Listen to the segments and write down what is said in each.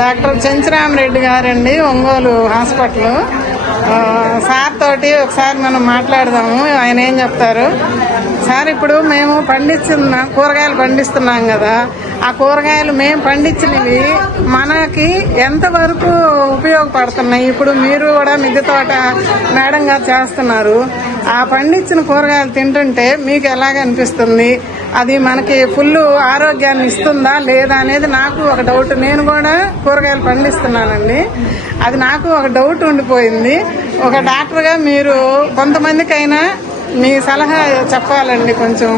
Doctor చెంచురామరెడ్డి గారండి, Ongole hospital. Sir తోటి ఒకసారి మనం మాట్లాడదాము, ఆయన ఏం చెప్తారు. సార్, ఇప్పుడు మేము కూరగాయలు పండిస్తున్నాం కదా, ఆ కూరగాయలు మేము పండించినవి మనకి ఎంతవరకు ఉపయోగపడుతున్నాయి? ఇప్పుడు మీరు కూడా మిద్దె తోట మేడం గారు చేస్తున్నారు. ఆ పండించిన కూరగాయలు తింటుంటే మీకు ఎలాగ అనిపిస్తుంది? అది మనకి ఫుల్ ఆరోగ్యాన్ని ఇస్తుందా లేదా అనేది నాకు ఒక డౌట్. నేను కూడా కూరగాయలు పండిస్తున్నానండి, అది నాకు ఒక డౌట్ ఉండిపోయింది. ఒక డాక్టర్గా మీరు కొంతమందికైనా మీ సలహా చెప్పాలండి కొంచెం.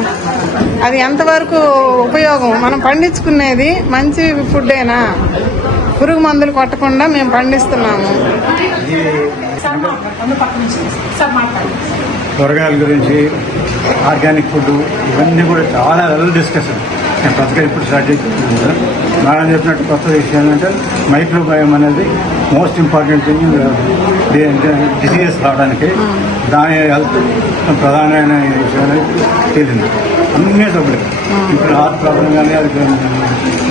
అది ఎంతవరకు ఉపయోగం? మనం పండించుకునేది మంచి ఫుడ్డేనా? పురుగు మందులు కొట్టకుండా మేము పండిస్తున్నాము. కూరగాయల గురించి, ఆర్గానిక్ ఫుడ్, ఇవన్నీ కూడా చాలా వెల్ డిస్కషన్. నేను కొత్తగా ఇప్పుడు స్టార్ట్ చేస్తున్నాను సార్. మేడం చెప్పినట్టు కొత్త విషయం ఏంటంటే మైక్రోబయోమ్ అనేది మోస్ట్ ఇంపార్టెంట్ థింగ్ డిసీజెస్ రావడానికి. దాని హెల్త్ ప్రధానమైన విషయం అనేది తేలింది. అన్నీ డబ్బులు. ఇప్పుడు హార్ట్ ప్రాబ్లం కానీ, అది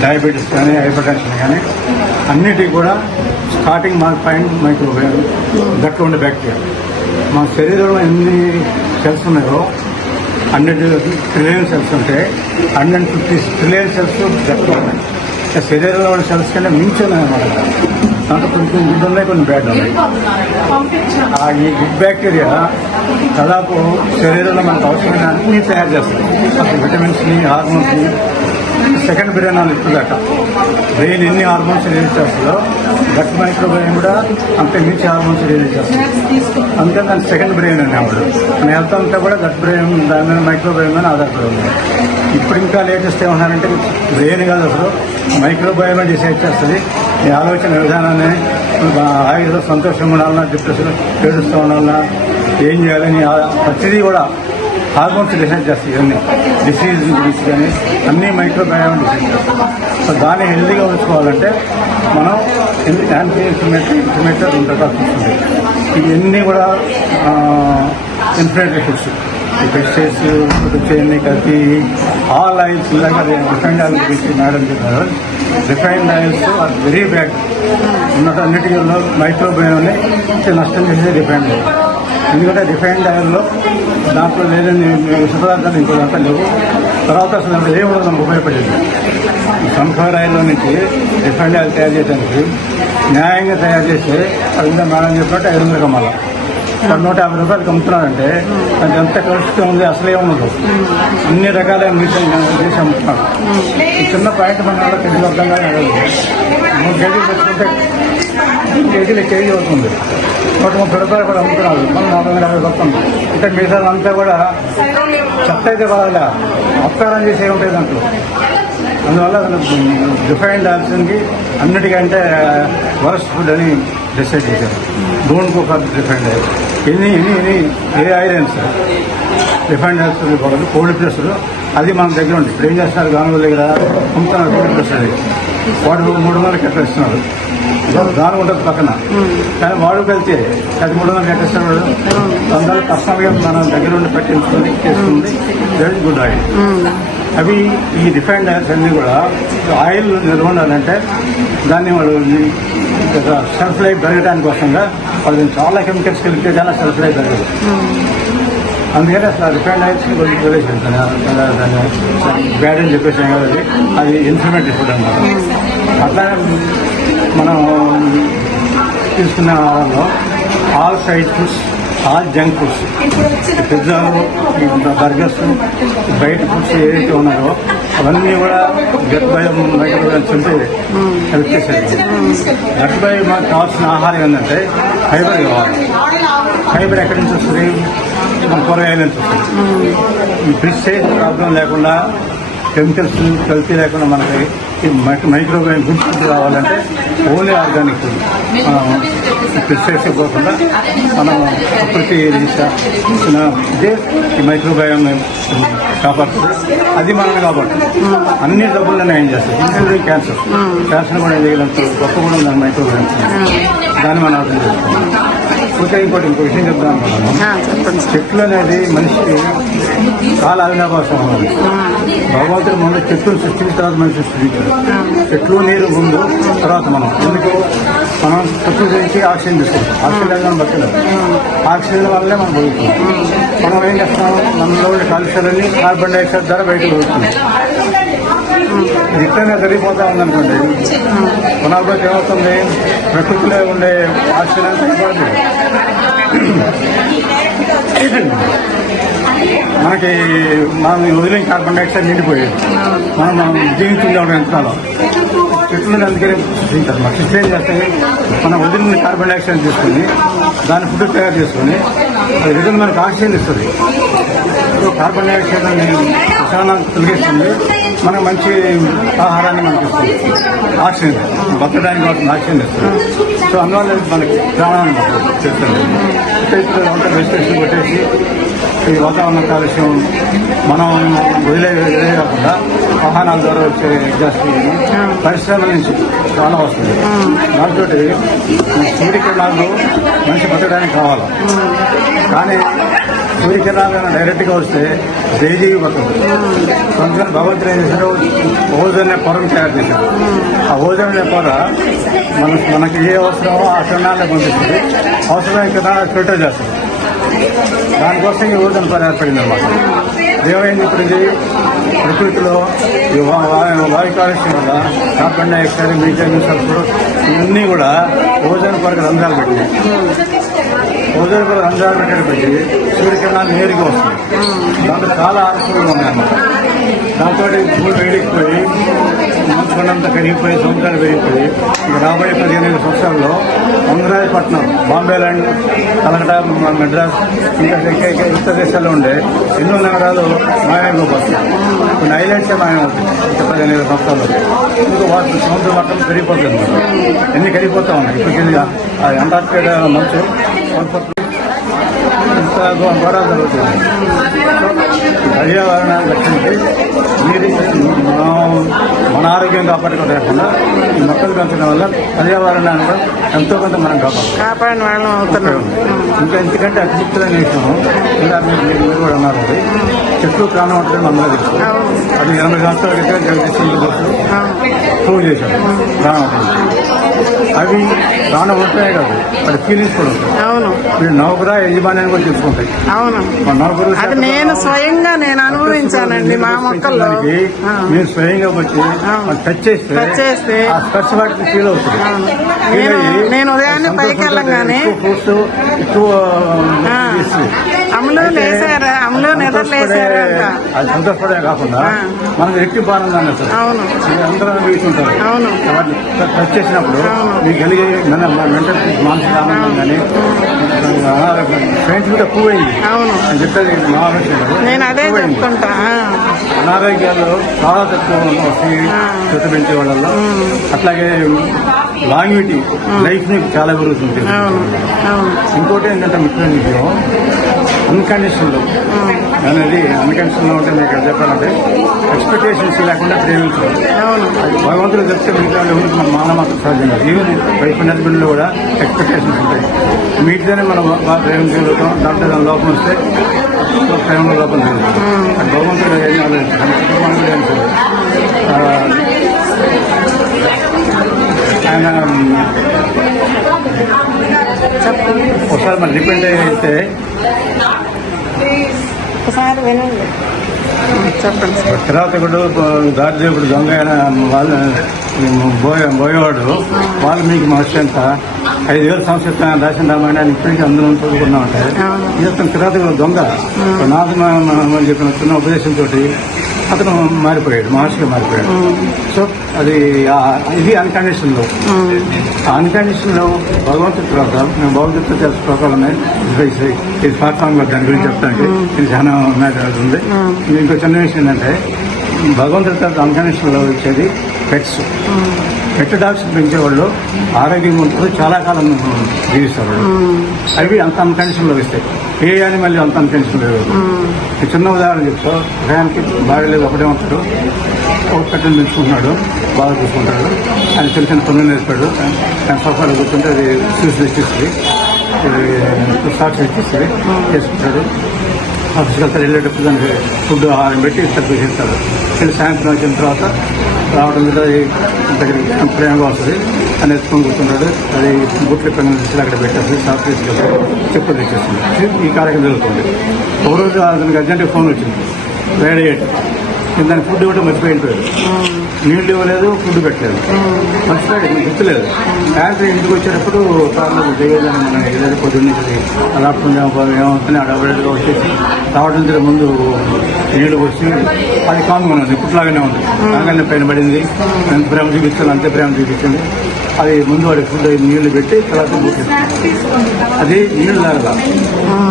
డయాబెటీస్ కానీ, హైపర్ టెన్షన్ కానీ, అన్నిటికీ కూడా స్టార్టింగ్ మా పాయింట్ మైక్రోబయోమ్. గట్లో ఉండే బ్యాక్టీరియా. మా శరీరంలో ఎన్ని సెల్స్ ఉన్నాయో 100 ట్రిలియన్ సెల్స్ ఉంటాయి. 150 ట్రిలియన్ సెల్స్ గట్లో ఉన్నాయి. శరీరంలో ఉన్న సెల్స్ కన్నా మించి ఉన్నాయన్నమాట. దాంట్లో కొంచెం గుడ్ ఉన్నాయి, కొన్ని బ్యాడ్ ఉన్నాయి. ఈ గుడ్ బ్యాక్టీరియా దాదాపు శరీరంలో మనకు అవసరమైన అన్నీ తయారు చేస్తాయి. విటమిన్స్ని, హార్మోన్స్ని. సెకండ్ బ్రెయిన్ అని ఇస్తుందట. బ్రెయిన్ ఎన్ని హార్మోన్స్ రిలీజ్ చేస్తుందో గట్ మైక్రోబ్రెయిన్ కూడా అంతే మించి హార్మోన్స్ రిలీజ్ చేస్తుంది. అందుకని దాని సెకండ్ బ్రెయిన్ అనేవాడు. మన హెల్త్ అంతా కూడా గట్ బ్రెయిన్, దాని మీద మైక్రోబ్రెయిన్ మీద ఆధారపడి ఉంది. ఇప్పుడు ఇంకా లేటెస్ట్ ఏమన్నారంటే బ్రెయిన్ కాదు, అసలు మైక్రోబయోమే డిసైడ్ చేస్తుంది ఈ ఆలోచన విధానాన్ని. ఆయుధ సంతోషంగా ఉండాలన్నా, డిప్రెషన్ ఏడుస్తూ ఉండాలన్నా, ఏం చేయాలని ప్రతిదీ కూడా హార్మోన్స్ డిసైడ్ చేస్తాయి. ఇవన్నీ డిసీజ్ గురించి కానీ అన్నీ మైక్రోబయోమ్ డిసైడ్ చేస్తాయి. సో దాన్ని హెల్తీగా ఉంచుకోవాలంటే మనం యాంటీ ఇన్ఫ్లమేటరీ ఉంటుంది. ఇవన్నీ కూడా ఇన్ఫ్లమేటరీ ఫుడ్స్, ఈ పెస్టిసైడ్స్, చేయని కల్తీ, ఆల్ ఆయిల్స్. ఇలాగా రిఫైన్డ్ ఆయిల్ గురించి మేడం చెప్పారు. Refined oils are very bad. ఉన్నటన్నిటిలో మైక్రోబయోమ్ని నష్టం చేసేది రిఫైన్డ్ ఆయిల్. ఎందుకంటే రిఫైన్డ్ ఆయిల్లో దాంట్లో లేదని విషపదార్థాలు ఇంకో దాంట్లో లేవు. తర్వాత అసలు దాంట్లో ఏముండదు మనకు ఉపయోగపడేది. సన్ఫ్లవర్ ఆయిల్లో నుంచి రిఫైన్డ్ ఆయిల్ తయారు చేయడానికి న్యాయంగా తయారు చేస్తే అది కూడా మేడం చెప్పినట్టు 500 కమ్మాలి. 150 రూపాయలకి అమ్ముతున్నారంటే అది ఎంత కలుషితం ఉంది, అసలే ఉండదు. అన్ని రకాలైన మిషన్ చేసి అమ్ముతున్నారు. ఈ చిన్న పాయింట్ మన వాళ్ళ కేజీలు అర్థం కానీ 3 కేజీలు తెచ్చుకుంటే 3 కేజీలు కేజీ అవుతుంది. 130 రూపాయలు కూడా అమ్ముతున్నారు. మనం 450 వస్తుంది. అంటే మిగతా అంతా కూడా చెత్త అయితే కావాలా, అపకారం చేసే ఉంటాయి దాంట్లో. అందువల్ల అసలు రిఫైన్డ్ ఆయిల్స్కి అన్నిటికంటే వరస్ట్ ఫుడ్ అని డిసైడ్ చేశారు. Don't go for refined oil. ఎన్ని ఏ ఆయిల్ అయినా సార్ రిఫైన్డ్ ఆయిల్స్ పోవాలి. కోల్డ్ ప్రెషర్ అది మన దగ్గర ఉంది. ఇప్పుడు ఏం చేస్తున్నారు, గానుగుల దగ్గర అమ్ముతున్నారు కోల్డ్ ప్రెషర్. అది వాడు 300 ఎట్లా ఇస్తున్నారు. గాను ఉంటుంది పక్కన, కానీ వాడు వెళ్తే అది 300 ఎట్టిస్తున్నాడు. అందువల్ల పర్సనల్గా మన దగ్గర ఉండి పట్టించుకొని చేసుకుంది దట్ ఇస్ గుడ్ ఆయిల్. అవి ఈ రిఫైన్డ్ ఆయిల్స్ అన్నీ కూడా ఆయిల్ నిల్వ ఉండాలంటే దాన్ని వాళ్ళు షెల్ఫ్ లైఫ్ పెరగడానికి కోసంగా వాళ్ళు చాలా కెమికల్స్ కలిపితే చాలా షెల్ఫ్ లైఫ్ పెరగదు. అందుకని అసలు రిఫైన్డ్ ఆయిల్స్ వదిలేసాను. దాన్ని బ్యాడ్ అని చెప్పేసాం కాబట్టి అది ఇన్ఫ్లమేటరీ ఫుడ్ అన్నమాట. అట్లా మనం తీసుకునే ఆహారంలో all fried foods, all junk foods, పిజ్జాలు, బర్గర్స్, బయట ఫుడ్స్ ఏదైతే ఉన్నాయో అవన్నీ కూడా గట్ మైక్రోబయోమ్ ఉంటే హెల్ప్ చేసేది. గట్ బయో మాకు కావాల్సిన ఆహారం ఏంటంటే ఫైబర్ కావాలి. ఫైబర్ ఎక్కడి నుంచి వస్తుంది? మన కూరగాయల నుంచి వస్తుంది. ఈ పెస్టిసైడ్ ప్రాబ్లం లేకుండా, కెమికల్స్ కల్తీ లేకుండా మనకి ఈ మైక్రోబయోమ్ గుడ్ ఫుడ్ కావాలంటే ఓన్లీ ఆర్గానిక్ ఫుడ్. పెస్టిసైడ్స్ పోకుండా మనం ప్రకృతి ఇచ్చిన ఇదే ఈ మైక్రోబయోమ్ కాపాడుతుంది. అది మనల్ని కాపాడుతుంది. అన్ని డబ్బులు నయం చేస్తాయి, ఇంక్లూడింగ్ క్యాన్సర్. క్యాన్సర్ కూడా చేయగలంత గొప్ప కూడా ఉంది మైక్రోబయోమ్. దాన్ని మనం అర్థం చేసుకోవాలి. ఇంకో విషయం చెప్తాను అనుకున్నాను. చెట్లు అనేది మనిషికి చాలా అవినాభాసం భగవంతుడు ముందు చెట్లు సృష్టించిన తర్వాత మనిషి సృష్టించారు. చెట్లు నీరు ముందు, తర్వాత తర్వాత మనం ఎందుకు మనం ప్రకృతికి ఆక్సిజన్ తీసుకుంటాం. ఆక్సిజన్ లేదు మనం బతకలేదు. ఆక్సిజన్ వల్లే మనం బతుకుతున్నాం. మనం ఏం చేస్తున్నాం, మనలో ఉండే కాలుష్యాలని కార్బన్ డైఆక్సైడ్ ద్వారా బయటకు పోతుంది. ఇట్లనే జరిగిపోతా ఉందనుకోండి, పునర్భూతి ఏమవుతుంది, ప్రకృతిలో ఉండే ఆక్సిజన్ తగ్గిపోతుంది. మనకి మనం వదిలిన కార్బన్ డైఆక్సైడ్ నిండిపోయేది. మనం జీవితంలో ఉండే యంత్రాలు చెట్లు అందుకని సృష్టించారు. మన చెట్లు ఏం చేస్తాయి, మనం వదిలిన కార్బన్ డైఆక్సైడ్ తీసుకొని దాన్ని ఫుడ్ తయారు చేసుకొని అది రిటర్న్ మనకు ఆక్సిజన్ ఇస్తుంది. కార్బన్ డైఆక్సైడ్ రసాయనాలు తొలగిస్తుంది, మనకు మంచి ఆహారాన్ని మనకి ఇస్తుంది. ఆక్సిజన్ బతకడానికి వాటిని ఆక్సిజన్ ఇస్తుంది. సో అందువల్ల మనకి ప్రాణాన్ని చేస్తుంది. వంట వెజిటేషన్ పెట్టేసి ఈ వాతావరణ కాలుష్యం మనం వదిలే కాకుండా వాహనాల ద్వారా వచ్చే ఎగ్జాస్ట్ పరిశ్రమల నుంచి చాలా వస్తుంది. దాంతో సూర్యకిరణాలు మనిషి బతకడానికి కావాలి. కానీ సూర్యకిరణాలు డైరెక్ట్గా వస్తే జయజీవి పడుతుంది. అందుకని భగవంతుడు ఏం చేశారు, ఓజోన్ అనే పొరను తయారు చేశారు. ఆ ఓజోన్ అనే పొర మనకి ఏ అవసరమో ఆ కిరణాలను పంపిస్తుంది. అవసరమైన కిరణాలు ఫిల్టర్ చేస్తుంది. దానికోసం ఈ ఓజోన్ పొర ఏర్పడింది అనమాట. ఏమైంది, ఇప్పుడు ఇది ప్రకృతిలో వాయు కాలుష్యం వల్ల కార్బన్ డైఆక్సైడ్, మీథేన్, సల్ఫర్ ఇవన్నీ కూడా ఓజోన్ పొరకు రంధ్రాలు పెట్టినాయి. ఓజోన్ పొర రంధ్రాలు పెట్టేటప్పటికీ సూర్యకిరణాలు నేరుగా వస్తుంది. దాంట్లో చాలా అనుకూలంగా ఉన్నాయన్నమాట. దాంతో భూమి వేడికిపోయి మంచుకొండంతా కరిగిపోయి సముద్రాలు పెరిగిపోయి ఇంకా రాబోయే 15 సంవత్సరాల్లో మంగరాజపట్నం, బాంబే ల్యాండ్, కలకటా, మెడ్రాస్ ఇంకా ఇతర దేశాల్లో ఉండే ఎన్నో నగరాలు మాయమైపోతాయి. కొన్ని ఐలాండ్సే మాయమవుతాయి ఇంకా 15 సంవత్సరాల్లో. ఇంకా వాటి సముద్ర మట్టం పెరిగిపోతుంది. ఎన్ని కరిగిపోతా ఉన్నాయి. ఇప్పటికీ అంటార్టికా మంచు ఇంత గొడవ జరుగుతుంది. పర్యావరణాన్ని రక్షించి మీరు మన ఆరోగ్యం కాపాడుకోవడం కాకుండా ఈ మొక్కలు పెంచడం వల్ల పర్యావరణాన్ని కూడా ఎంతో కొంత మనం కాపాడిన వాళ్ళం అవుతున్నాం. ఇంకా ఎందుకంటే అతిశక్తులైన విషయం ఇలా మీరు కూడా అన్నారు. అది చెట్లు ప్రాణం ఉంటుంది అందరూ తెలుసు. అది 80 సంవత్సరాల క్రితం జగదీశ్వరుడు బస్సు ప్రూవ్ చేశాడు ప్రాణం ఉంటుంది. అవి ప్రాణం ఉంటాయి కాదు, అది ఫీలింగ్స్ కూడా ఉంటాయి. అవును, మీరు నౌకరా యజమాని కూడా తెలుసుకుంటాయి. అవును, నౌకరు అది నేను స్వయంగా నేను అనుభవించానండి. మా మొక్కల్లో మీరు స్వయంగా వచ్చి టచ్ చేస్తే ఆ స్పర్శ వాటికి ఫీల్ అవుతుంది. నేను ఉదయాన్నే పైకి వెళ్ళంగానే అమలు లేసారా, అమలు నిద్రలేసారా అది సంతోషపడే కాకుండా మనకు ఎట్టి బాగుందని సార్. అవును, అందరూ అనుభవిస్తుంటారు. అవును, టచ్ చేసినప్పుడు మీకు కలిగే మెంటల్ మానసిక ఆనందం కానీ ఫ్రెండ్స్ కూడా ఎక్కువ అయింది. అవును, అని చెప్పేది మా ఆలోచన. నేను అదే చెప్తుంటా. అనారోగ్యాలు చాలా తక్కువ వస్తాయి చెట్టు పెంచే వాళ్ళలో. అట్లాగే లాంగ్విటీ లైఫ్ ని చాలా పెరుగుతుంది. ఇంకోటి ఏంటంటే ముఖ్యమైన విషయం అన్కండిషనల్ అనేది. అన్కండిషనల్ ఉంటే మీకు ఎక్కడ చెప్పాలంటే ఎక్స్పెక్టేషన్స్ లేకుండా ప్రేమించడం. భగవంతుడు చెప్తే మిగతా ఎవరికి మన మానవత సాధ్యం కాదు. ఈవెన్ వైఫ్ అండ్ హస్బెండ్ లో కూడా ఎక్స్పెక్టేషన్స్ ఉంటాయి. మీటితోనే మనం బాగా ప్రేమించగలుగుతాం. దాంట్లో దాని లోపం వస్తే ప్రేమలో లోపం జరుగుతుంది. భగవంతుడు ఏం ఆలోచించారు, ఆయన ఒకసారి మనం డిపెండ్ అయితే ఒకసారి వినండి, చెప్పండి. కిరాతకుడు, దారిదేవుడు, దొంగ వాళ్ళు పోయేవాడు వాల్మీకి మహర్షి అంతా 5,000 సంవత్సరాలు రాసిన రామాయణాన్ని ఇప్పటికీ అందరం చదువుకున్నా ఉంటాయి. ఇతను కిరాతకుడు దొంగ నాథ చెప్పిన చిన్న ఉపదేశంతో అతను మారిపోయాడు, మహర్షిగా మారిపోయాడు. సో అది ఇది అన్కండిషన్ లో. ఆ అన్కండిషన్ లో భగవంతుడి శ్లోకాలు, మేము భగవద్గీత చేసే శ్లోకాలు ఉన్నాయి. ఈ ప్లాట్ఫామ్ లో దాని గురించి చెప్తానికి ఇది చాలా మ్యాటర్ ఉంది. ఇంకో చిన్న విషయం ఏంటంటే భగవంతుడి తర్వాత అన్కండిషన్ లో వచ్చేది పెట్స్. పెట్ డాగ్స్ పెంచేవాళ్ళు ఆరోగ్యంగా ఉంటుంది, చాలా కాలం జీవిస్తారు. అవి అంత అన్కండిషన్ లో ఇస్తాయి. ఏ యానిమల్ అంత అన్కండిషన్ లేదు. చిన్న ఉదాహరణ చెప్తా, ఉదయానికి భార్య లేదు, ఒకటే ఉంటాడు, ఒక పెట్టని పెంచుకుంటున్నాడు, బాగా చూసుకుంటాడు. ఆయన చిన్న చిన్న పనులు నేర్పాడు. ఆయన సోఫాలో కూర్చుంటే అది స్వీట్స్ తెచ్చిస్తుంది, సాక్షి తెచ్చిస్తుంది, చేసుకుంటాడు. ఆఫీస్కి వెళ్తాడు, వెళ్ళేటప్పుడు దానికి ఫుడ్ ఆహారం పెట్టి తక్కువ చేస్తాడు. సాయంత్రం వచ్చిన తర్వాత రావడం మీద దగ్గరికి ప్రేమగా వస్తుంది. అని ఎత్తుకొని కూర్చున్నాడు. అది బుట్లు తీసుకెళ్ళి అక్కడ పెట్టేసి షాప్ తీసుకెళ్ళి చెప్పులు తెచ్చేస్తుంది. ఈ కార్యక్రమం జరుగుతుంది. ఒక రోజు అతనికి అర్జెంట్గా ఫోన్ వచ్చింది, వేడి దానికి ఫుడ్ ఇవ్వడం మర్చిపోయి వెళ్ళిపోయాడు. నీళ్ళు ఇవ్వలేదు, ఫుడ్ పెట్టలేదు, మర్చిపోయాడు, గుర్తులేదు. రాత్రి ఇంటికి వచ్చేటప్పుడు కార్లో చేయదని మనం ఏదైతే పొద్దున్న అలాపుకుండా ఏమవుతుంది అడబడిగా వచ్చేసి రావడం ముందు నీళ్లు వచ్చి అది కామ్గా ఉంది, ఇప్పట్లాగానే ఉంది. బాగానే పైన పడింది, ఎంత ప్రేమ చూపించాలి అంతే ప్రేమ చూపించింది. అది ముందు వాడి ఫుడ్ నీళ్లు పెట్టి తర్వాత అది నీళ్లు తాగల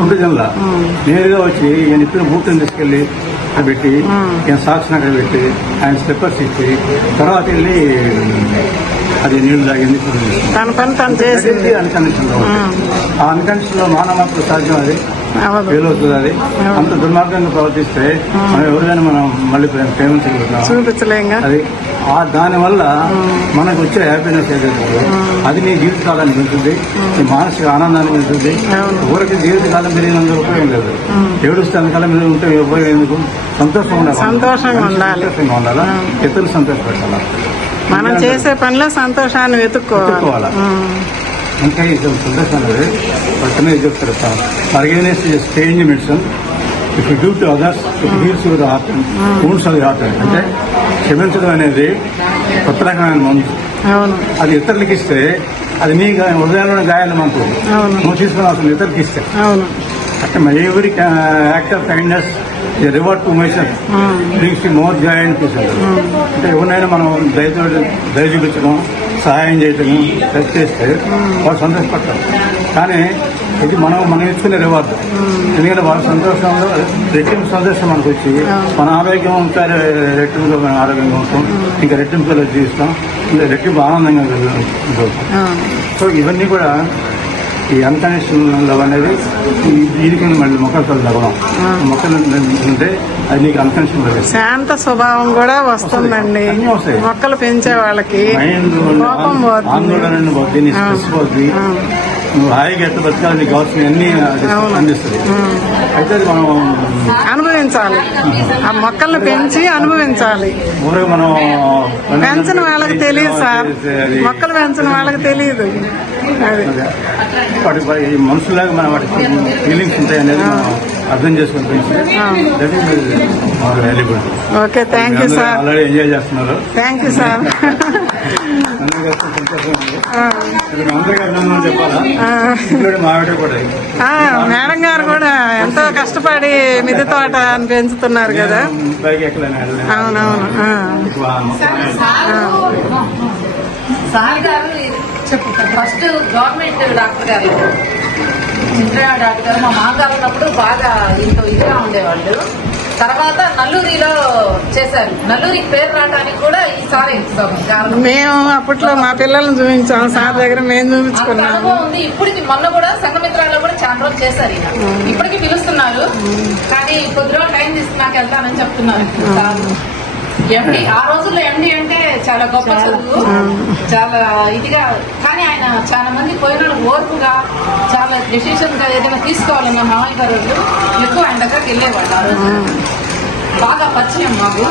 ఫుడ్ తినలా. నేరుగా వచ్చి నేను ఇప్పుడే బూట్ని తీసుకెళ్ళి అక్కడ పెట్టి నేను సాక్స్ అక్కడ పెట్టి ఆయన స్లిప్పర్స్ ఇచ్చి తర్వాత వెళ్ళి అది నీళ్లు తాగింది. తన పని తను చేసింది. అన్కండిషన్ లో ఆ అన్కండిషన్ లో మానవ సాధ్యం అది ఫెయిల్ అవుతుంది. అది అంత దుర్మార్గంగా ప్రవర్తిస్తే మనం ఎవరికైనా మనం మళ్ళీ ప్రేమించగలుగుతాం, చూపించలేం. అది దానివల్ల మనకు వచ్చే హ్యాపీనెస్ ఏదైతే అది నీ జీవితకాలాన్ని పెంచుతుంది, నీ మానసిక ఆనందాన్ని పెంచుతుంది. ఎవరికి జీవితకాలం పెరిగినందుకు ఉపయోగం లేదు. ఏడుస్తాను కాలం మీద ఉంటే ఉపయోగం ఎందుకు? సంతోషంగా ఉండాలి, సంతోషంగా ఉండాలా, ఇతరులు సంతోషపెట్టాలా. మనం చేసే పనిలో సంతోషాన్ని వెతుక్కోవాలా. ఇంకా ఈ సంతోషం అనేది పక్కనే చెప్తారు, forgiveness is strange medicine. If you give to others it heels your heart, wounds of the heart. అంటే క్షమించడం అనేది కొత్త రకమైన మందు. అది ఇతరులకి ఇస్తే అది నీ హృదయంలో గాయాలు మనకు నువ్వు తీసుకుని అసలు ఇతరులకి ఇస్తే అంటే ఎవరి act of kindness reward to myself brings to more joy and peace. అంటే ఎవరినైనా మనం దయ చూపించడం, సహాయం చేయటం చేస్తే వాళ్ళు సంతోషపడతారు. కానీ ఇది మనం ఇచ్చుకునే రివార్డు. ఎందుకంటే వాళ్ళ సంతోషంలో రెట్టింపు సంతోషం మనకు వచ్చి మన ఆరోగ్యం ఇంకా రెట్టింపులో మనం ఆరోగ్యంగా ఉంటాం, ఇంకా రెట్టింపులో జీవిస్తాం, ఇంకా రెట్టింపు ఆనందంగా ఉంటాం. సో ఇవన్నీ కూడా ఈ అన్కండిషనల్ లవ్ అనేది దీనికి మళ్ళీ మొక్కలతో తగ్గడం. మొక్కలు ఉంటే అది నీకు అన్కండిషనల్ శాంత స్వభావం కూడా వస్తుందండి. మొక్కలు పెంచే వాళ్ళకి ఆందోళన పోద్ది, నీ స్ట్రెస్ పోద్ది, నువ్వు హాయిగా ఎట్లా బతకాలి, నీకు కావాల్సిన అన్ని అందిస్తుంది. అయితే అది మనం అనుభవించాలి, ఆ మొక్కలను పెంచి అనుభవించాలి. మనం పెంచిన వాళ్ళకి తెలియదు సార్, మొక్కలు పెంచిన వాళ్ళకి తెలియదు. వాటి మనుషులాగా మన వాటి ఫీలింగ్స్ ఉంటాయి అనేది మనం అర్థం చేసుకుని valuable. Okay, thank you sir. Already enjoy చేస్తున్నారు. Thank you sir. మేడం గారు కూడా ఎంతో కష్టపడి మిద్దె తోట అని పెంచుతున్నారు కదా. అవునవును. సార్ గారు చెప్పు. ఫస్ట్ గవర్నమెంట్ డాక్టర్ గారు, ఇంద్రా డాక్టర్ గారు మా మామగారు ఉన్నప్పుడు బాగా దీంతో ఇదిగా ఉండేవాళ్ళు. తర్వాత నల్లూరిలో చేశారు. నల్లూరికి పేరు రావడానికి కూడా ఈ సార్ మేము అప్పట్లో మా పిల్లల్ని చూపించాం, సార్ దగ్గర మేము చూపించుకున్నాము. ఉంది. ఇప్పటికి మొన్న కూడా సంఘమిత్రాల్లో కూడా చాలా రోజులు చేశారు. ఇప్పటికి పిలుస్తున్నారు, కానీ కొద్ది రోజులు టైం తీసుకున్నాక వెళ్తానని చెప్తున్నారు. ఎండి ఆ రోజుల్లో ఎండి అంటే చాలా గొప్ప చదువు, చాలా ఇదిగా. కానీ ఆయన చాలా మంది పోయిన ఓర్పుగా చాలా డెసిషన్ గా ఏదైనా తీసుకోవాలన్న మామయ్య గారు ఎక్కువ ఆయన దగ్గరికి వెళ్ళేవాళ్ళు. ఆ రోజు బాగా పరిచయం మాకు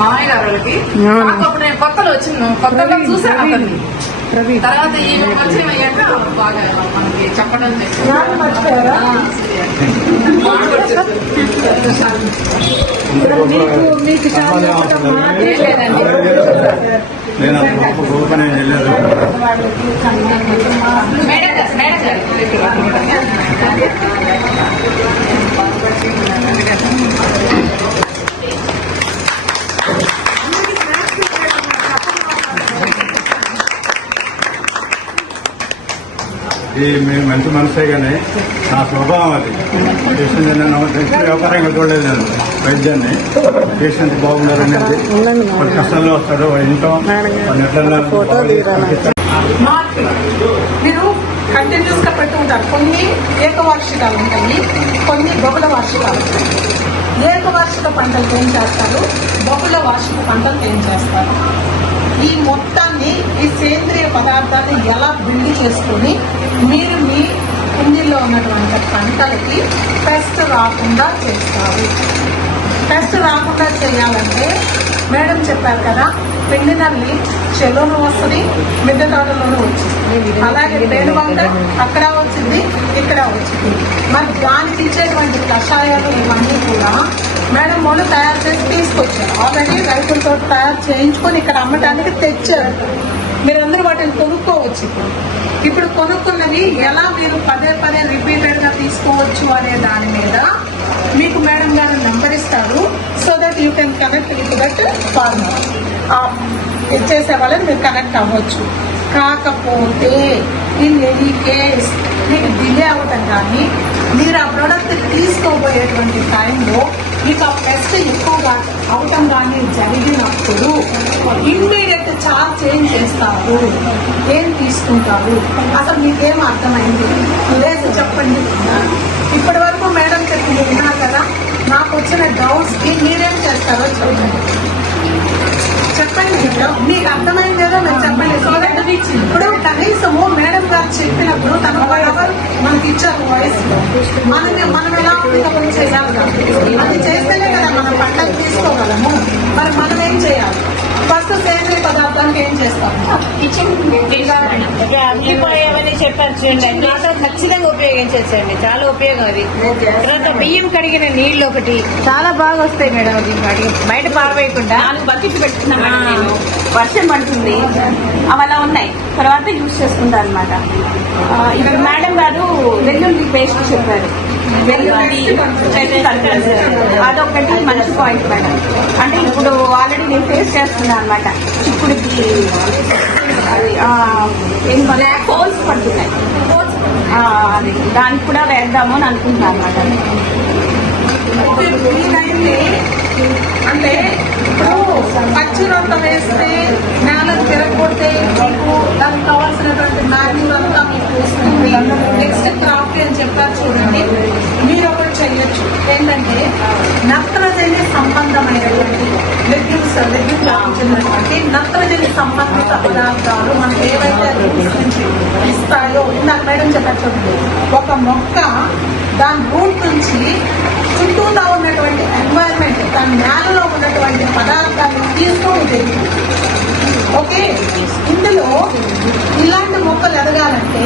మామయ్య గారు వాళ్ళకి. అప్పుడు నేను కొత్తలో కొత్తలో చూశాను అతన్ని. తర్వాత ఈమె పరిచయం అయ్యాక బాగా మనకి చెప్పడం మేము మంచి మనసే కానీ నా స్వభావం అది. పేషెంట్ నేను వ్యాపారంగా చూడలేదు, నేను వైద్యాన్ని. పేషెంట్ బాగున్నారు అనేది వాడు కష్టాల్లో వస్తాడు, వాడు ఇంట్లో మీరు కంటిన్యూస్ గా పెడుతూ ఉంటారు. కొన్ని ఏకవార్షికాలు ఉంటాయి, కొన్ని బహుళ వార్షికాలు. ఏకవార్షిక పంటలు ఏం చేస్తారు, బహుళ వార్షిక పంటలు ఏం చేస్తారు. ఈ మొత్తాన్ని, ఈ సేంద్రియ పదార్థాన్ని ఎలా బిల్డ్ చేసుకుని మీరు మీ కుండీల్లో ఉన్నటువంటి పంటలకి పెస్ట్ రాకుండా చేస్తారు. పెస్ట్ రాకుండా చేయాలంటే మేడం చెప్పారు కదా, పిండి నల్లి చెలోను వస్తుంది, మిద్దె తోటలోనూ వచ్చింది. అలాగే పేనుబంక అక్కడ వచ్చింది, ఇక్కడ వచ్చింది. మరి దానికి ఇచ్చేటువంటి కషాయాలు ఇవన్నీ కూడా మేడం వాళ్ళు తయారు చేసి తీసుకొచ్చారు. ఆల్రెడీ రైతులతో తయారు చేయించుకొని ఇక్కడ అమ్మటానికి తెచ్చారు. మీరందరూ వాటిని కొనుక్కోవచ్చు. ఇప్పుడు కొనుక్కున్నవి ఎలా మీరు పదే పదే రిపీటెడ్ గా తీసుకోవచ్చు అనే దాని మీద మీకు మేడం గారు నెంబర్ ఇస్తారు. So that you can connect with that farmer. ఇచ్చేసే వాళ్ళని మీరు కనెక్ట్ అవ్వచ్చు. కాకపోతే ఇన్ ఎనీ కేస్ మీకు డిలే అవ్వటం కానీ మీరు ఆ ప్రోడక్ట్ తీసుకోబోయేటువంటి టైంలో మీకు ఆ పెస్ట్ ఎక్కువగా అవటం కానీ జరిగినప్పుడు ఇమ్మీడియట్ చార్జ్ ఏం చేస్తారు, ఏం తీసుకుంటారు, అసలు మీకేం అర్థమైంది లేదు చెప్పండి. ఇప్పటి వరకు మేడం చెప్పింది విన్నారు కదా. నాకు వచ్చిన డౌట్స్కి మీరేం చేస్తారో చెప్పండి. చెప్పండి మీకు అర్థమైంది ఏదో మీరు చెప్పండి. సో దట్ ఇప్పుడు కనీసము మేడం గారు చెప్పినప్పుడు తన 1 అవర్ మనకి ఇచ్చారు వాయిస్. మనం ఎలా అప్లికబుల్ చేయాలి కాబట్టి అది చేస్తేనే కదా మనం పంటలు తీసుకోగలము. మరి మనం ఏం చేయాలి? ఫస్ట్ సేంద్రియ పదార్థానికి ఏం చేస్తాము? అమ్మిపోయేవని చెప్పారు చూడండి, నాతో ఖచ్చితంగా ఉపయోగించండి. చాలా ఉపయోగం అది. తర్వాత బియ్యం కడిగిన నీళ్ళు ఒకటి చాలా బాగా వస్తాయి మేడం. అది బయట పారవేయకుండా 4 బకెట్లు పెట్టుకున్నాం మేడం. నేను వర్షం పడుతుంది అవి అలా ఉన్నాయి. తర్వాత యూజ్ చేసుకుంటాను అనమాట. ఇప్పుడు మేడం గారు వెల్లుల్లి పేస్ట్ చెప్పారు. వెల్లుల్లి అదొకటి మంచి పాయింట్ మేడం. అంటే ఇప్పుడు ఆల్రెడీ నేను ఫేస్ చేస్తున్నాను అనమాట. చిక్కుడికి అది హోల్స్ పడుతున్నాయి. అది దానికి కూడా వేద్దాము అని అనుకుంటున్నాను అనమాట. అంటే ఇప్పుడు పచ్చి రొట్ట వేస్తే నేలను తిరగొడితే మీకు దానికి కావాల్సినటువంటి మాన్యూర్ అంతా మీకు వస్తుంది. నెక్స్ట్ క్రాఫ్ట్ అని చెప్పారు చూడండి. మీరు ఒకటి చెయ్యొచ్చు. ఏంటంటే నత్రజని సంబంధమైనటువంటి లెగ్యూమ్స్ లభించినటువంటి నత్రజని సంబంధిత పదార్థాలు మనకు ఏవైతే రూట్స్ నుంచి ఇస్తాయో నాకు మేడం చెప్పారు చూడండి. ఒక మొక్క దాని రూట్ నుంచి చుట్టూతా ఉన్నటువంటి ఎన్వైరన్మెంట్, దాని నేలలో ఉన్నటువంటి పదార్థాన్ని తీసుకొని ఓకే. ఇందులో ఇలాంటి మొక్కలు ఎదగాలంటే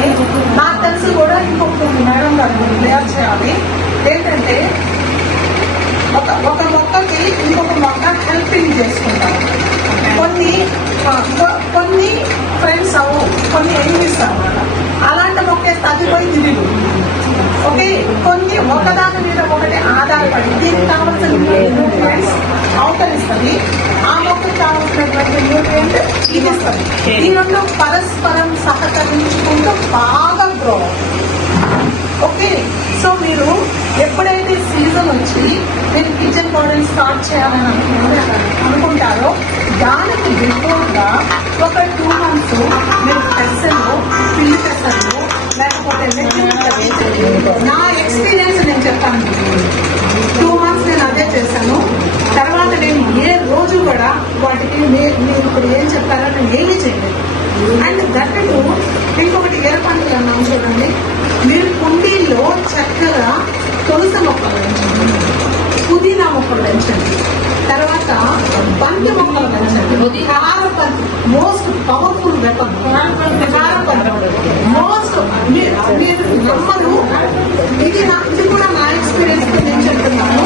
నాకు తెలిసి కూడా ఇంకొకటి మేడం గారు తయారు చేయాలి. ఏంటంటే ఒక మొక్కకి ఇంకొక మొక్క హెల్పింగ్ చేసుకుంటారు. కొన్ని ఫ్రెండ్స్ అవు, కొన్ని ఎనిమిస్ అన్నమాట. అలాంటి మొక్క అది పోయి తిరిగి ఓకే. కొన్ని ఒకదాని మీద ఒకటి ఆధారపడి దీనికి కావాల్సిన న్యూట్రియంట్స్ అవతరిస్తుంది, ఆ మొక్కకు కావాల్సినటువంటి న్యూట్రియంట్ ఇది ఇస్తుంది. ఈ రెండు పరస్పరం సహకరించుకుంటూ బాగా గ్రో ఓకే. సో మీరు ఎప్పుడైతే సీజన్ వచ్చి మీరు కిచెన్ గార్డెన్ స్టార్ట్ చేయాలని అనుకుంటారో దానికి బిఫోర్గా ఒక 2 months మీరు పెసలు, పిల్లి పెసలు లేకపోతే నా ఎక్స్పీరియన్స్ నేను చెప్తాను. 2 months నేను అదే చేశాను. తర్వాత నేను ఏ రోజు కూడా వాటికి మీరు ఇప్పుడు ఏం చెప్పారో నేను ఏమీ చేయలేదు. అండ్ దట్టటు ఇంకొకటి ఎర్ర పండుగ అన్నాం చూడండి. మీరు కుండీల్లో చక్కగా తులసి మొక్కలు పెంచండి, పుదీనా మొక్కలు పెంచండి, తర్వాత బంతి మొక్కలు పెంచండి. హారపంతి మోస్ట్ పవర్ఫుల్ వెపన్. హారపంతి మోస్ట్ మీరు నమ్మరు. ఇది కూడా నా ఎక్స్పీరియన్స్ నేను చెప్తున్నాను.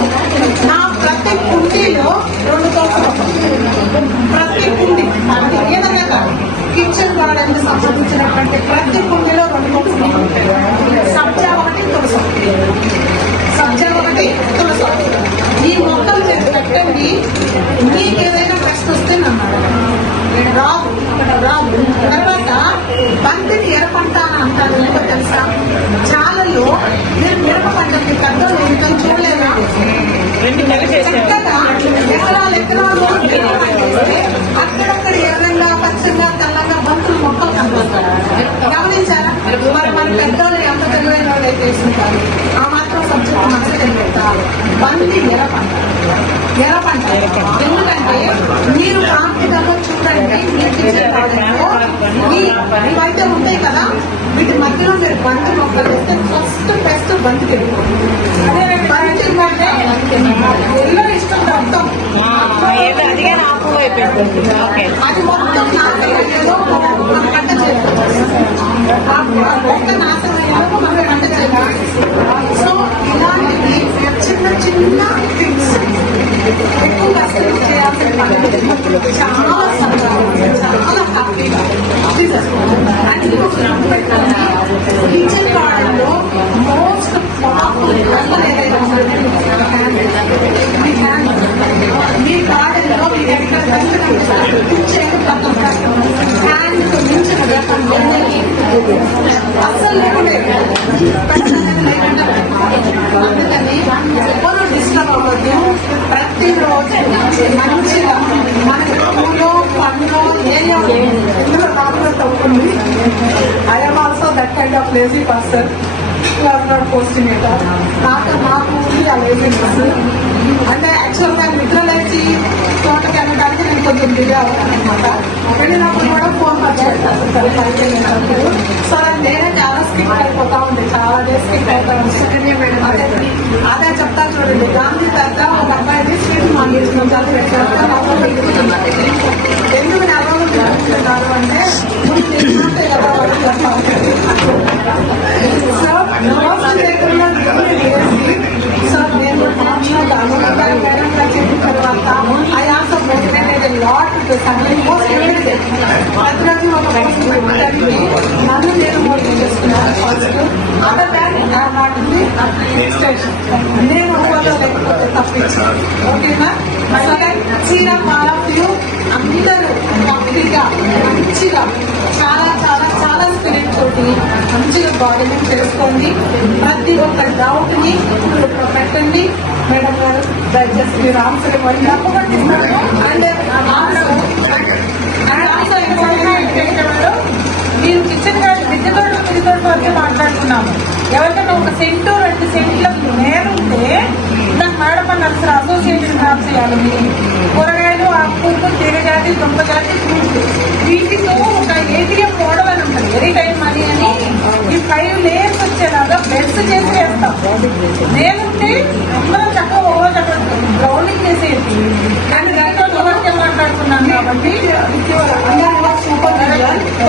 నా ప్రతి కుండీలో 2 తులసి మొక్కలు, ప్రతి కుండీ ఏదైనా కాదు కిచెన్ గార్డెన్ కి సంబంధించినటువంటి ప్రతి కుండీలో 2 తులసి మొక్కలు ఉంటాయి. సబ్జా ఒకటి, తులసి ఒకటి, సబ్జా ఒకటి, తులసి ఒకటి. ఈ మొక్కలు మీరు పెట్టండి. మీకు ఏదైనా కష్టం వస్తే నన్ను రాదు. తర్వాత బంతిని ఎర్రపంట అని అంటారు. ఎందుకో తెలుసా? చాలలో మీరు మిరప పంటకి పెద్దలు ఇంకా చూడలేదా? చక్కగా ఎకరాలు అక్కడక్కడ ఎర్రంగా, పచ్చగా, తెల్లగా బంతులు మొక్కలు కనపడతారు. గమనించారా? మరి మన పెద్దలు ఎంత తెలివైన వాళ్ళు అయితే వేసుకుంటారు. ఆ మాత్రం సబ్జెక్ట్ మంచిగా తెలియదు. బంతి ఎర్రపంట. ఎందుకంటే మీరు ప్రాంతంలో చూడండి, ఇవైతే ఉంటాయి కదా, వీటి మధ్యలో మీరు బంతి మొక్కలు వేస్తే ఫస్ట్ బంతి పెట్టుకోండి. బంతి అంటే ఎల్లో ఇష్టం అర్థం ఏదో అదిగా నాకు అయిపోయింది. ఓకే, అది మొత్తం నాశనమయ్యేలో మన పంట చేయాలి. మొత్తం నాశనమయ్యేలో మనం పంట చేయాలి. సో ఇలాంటివి చిన్న చిన్న థింగ్స్ ఎక్కువ కష్టం చేయాల్సిన పనులు చాలా సంతోషంగా, చాలా హ్యాపీగా అండ్ కిచెన్ గార్డెన్లో మోస్ట్ పవర్ఫుల్ ఏదైనా మీ గార్డెన్లో మీరు ఎక్కడ హ్యాండ్ మించిన అసలు అందుకని ఎవరు డిస్టర్బ్ అవ్వద్దు. ప్రతిరోజు మంచిగా మనకి పూలో పండ్లో ఏరియా ఎందులో కాకుండా తప్పుకుంది. I am also that kind of lazy person who has not posting it. నాకు ఉంది ఆ లేజినెస్. అంటే యాక్చువల్గా నిద్ర లేచి తోటకి వెళ్ళడానికి నేను కొంచెం డిలే అవుతాను అనమాట. వెళ్ళినప్పుడు కూడా ఫోన్ పచ్చేస్తాను సో నేనే చాలా స్కిప్ అయిపోతా ఉంది, చాలా డేస్ స్కిప్ అయిపోతా ఉంది. అదే చెప్తా చూడండి, గాంధీ తాత ఒక అబ్బాయిని స్వీట్ మాంగేషన్ చాలా పెట్టారు. ఎందుకు నెలలు జరుగుతున్నారు అంటే కదా వాళ్ళు చెప్పాలి. సో దగ్గరలో సో నేను చెప్పిన తర్వాత ఐ ఆల్సో మోటివేటెడ్ లాట్ ప్రతిరోజు ఒక నన్ను నేను మోటివేట్ చేసుకున్నాను. ఫస్ట్ అదర్ దాన్ నేను ఒకవేళ లేకపోతే తప్పించి ఓకేనా. సీరం ఆల్ ఆఫ్ యూ అందరూ హ్యాపీగా మంచిగా చాలా చాలా చాలా స్పిరిట్ తోటి మంచిగా గార్డెనింగ్ చేసుకోండి. ప్రతి ఒక్క డౌట్ ని పెట్టండి. మేడం గారు దయచేసి మీరు ఆన్సర్ ఇవ్వండి. అండ్ మీరు కిచెన్ గార్డెన్ మిద్దెతోట వరకే మాట్లాడుతున్నాము. ఎవరికైనా ఒక సెంటు 2 సెంట్లకు మేలుంటే నాకు మేడపన్న అసోసియేషన్ క్రాప్ చేయాలి. కూరగాయలు, ఆకుకూరలు, తీగజాతి, దుంపజాతి, ఫ్రూట్స్ వీటితో ఒక ఏటీఎం మోడల్ అని ఉంటుంది. ఎనీ టైం మనీ అని ఈ 5 లేయర్స్ వచ్చేలాగా బెడ్స్ చేసి వేస్తాం. మేలుంటే అందరం చక్కగా ఓవర్ చక్కగా గ్రౌండింగ్ చేసేది. అండ్ దాంట్లో వరకే మాట్లాడుతున్నాను కాబట్టి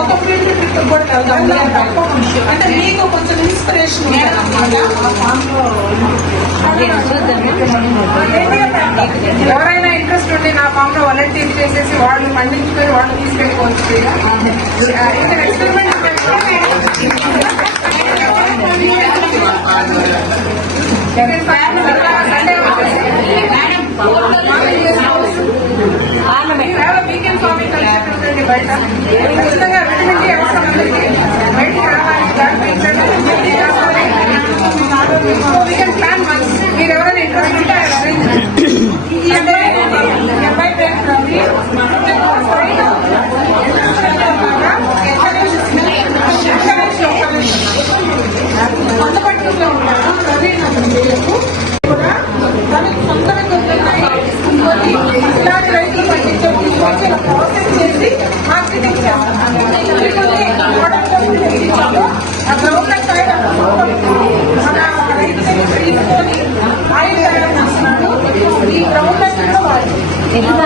ఒక ఫీల్డ్ ట్రిప్ కూడా అంటే మీకు కొంచెం ఇన్స్పిరేషన్ ఎవరైనా ఇంట్రెస్ట్ ఉండి నా ఫామ్ లో వాలంటీర్ చేసేసి వాళ్ళు పండించుకొని వాళ్ళు తీసుకెళ్ళిపోవచ్చు. ఎక్స్పెరిమెంట్ వీకెండ్ ఫార్మింగ్ కలిసి బయట ఖచ్చితంగా విటమిన్ డి అవసరం అందరికీ బయటికి రావాలి. వీకెండ్ ప్లాన్ మీరు ఎవరైనా ఇంట్రెస్ట్ ఉంటే ఈ అబ్బాయి పేరు రవి. కొత్తపట్నంలో ఉంటాను. రవి కూడా దానికి సొంతంగా ఇలాంటి రైతులు పండించే ప్రాసెస్ చేసి మార్కెటింగ్ చేస్తాను. ఆ గవర్నమెంట్ సైడ్ మన రైతు తీసుకొని ఆయిల్ తయారు చేస్తున్నాడు. ఈ గవర్నమెంట్ లో వాళ్ళు ఇది మన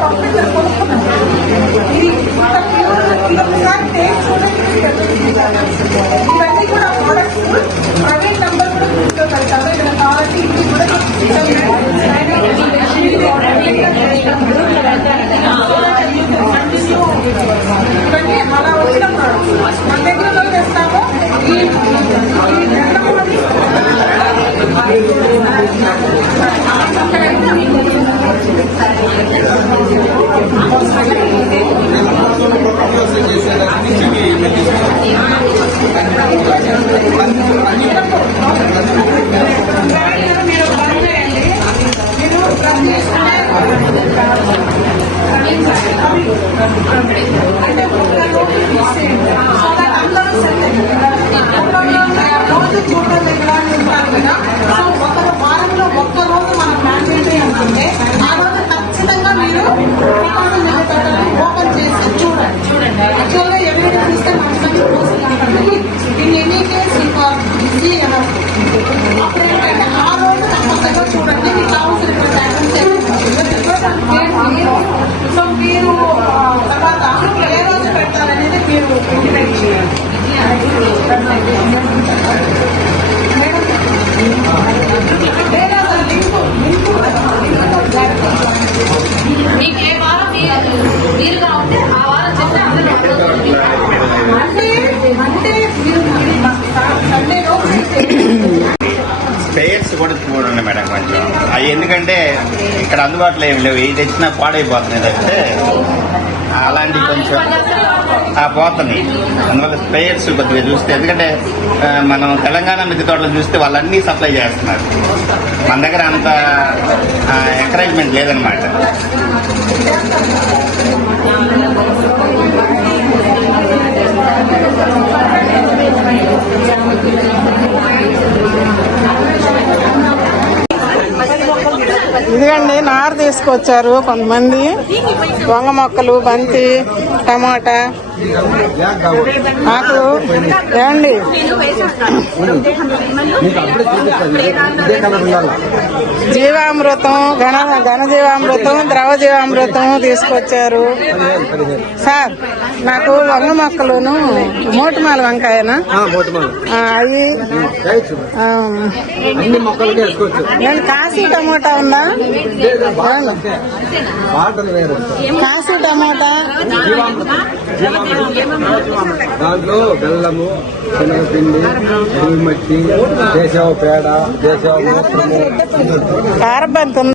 పంపిస్తారు కొనుక్కున్నాను. ఇది ఒకసారి టేస్ట్ ఇవన్నీ కూడా ప్రోడక్ట్స్ ప్రైవేట్ నెంబర్ కూడా కూర్చోగలుగుతారు. ఇక్కడ కావాలంటే ఇది కూడా ఇవన్నీ అలా వచ్చిన ప్రోడక్ట్స్ మన దగ్గర తెస్తాము. ఈ అప్పుడు ఏంటంటే ఆ రోజు తప్పనిసరిగా చూడండి మీకు కావాల్సిన సో మీరు తర్వాత ఏ రోజు పెట్టాలనేది మీరు ఇంటిమేట్ చేయాలి. లేదా అసలు లింకు మీకు ఏ వారం వీలుగా ఉంటే ఆ వారం చెప్తే అందరూ అంటే మీరు సండే రోజు స్పేర్స్ కూడా చూడండి మేడం కొంచెం అవి ఎందుకంటే ఇక్కడ అందుబాటులో ఏమి లేవు ఏది తెచ్చినా పాడైపోతుంది తప్పితే అలాంటి కొంచెం పోతుంది. అందువల్ల స్పేర్స్ కొద్దిగా చూస్తే ఎందుకంటే మనం తెలంగాణ మిద్దె తోటలు చూస్తే వాళ్ళన్నీ సప్లై చేస్తున్నారు. మన దగ్గర అంత ఎంకరేజ్మెంట్ లేదనమాట. ఇదిగండి నారు తీసుకొచ్చారు కొంతమంది. వంగ మొక్కలు, బంతి, టమాటా నాకు ఏమండి జీవామృతం, ఘన జీవామృతం, ద్రవ జీవామృతం తీసుకొచ్చారు. సార్ నాకు వంగ మొక్కలును మోటుమాల వంకాయనా అవి నేను కాశీ టమోటా ఉందా? కాశీ టమోటా దాంట్లో బెల్లము, శనగపిండి, మట్టి, దేశవ పేడ, దేశవ కారబంతి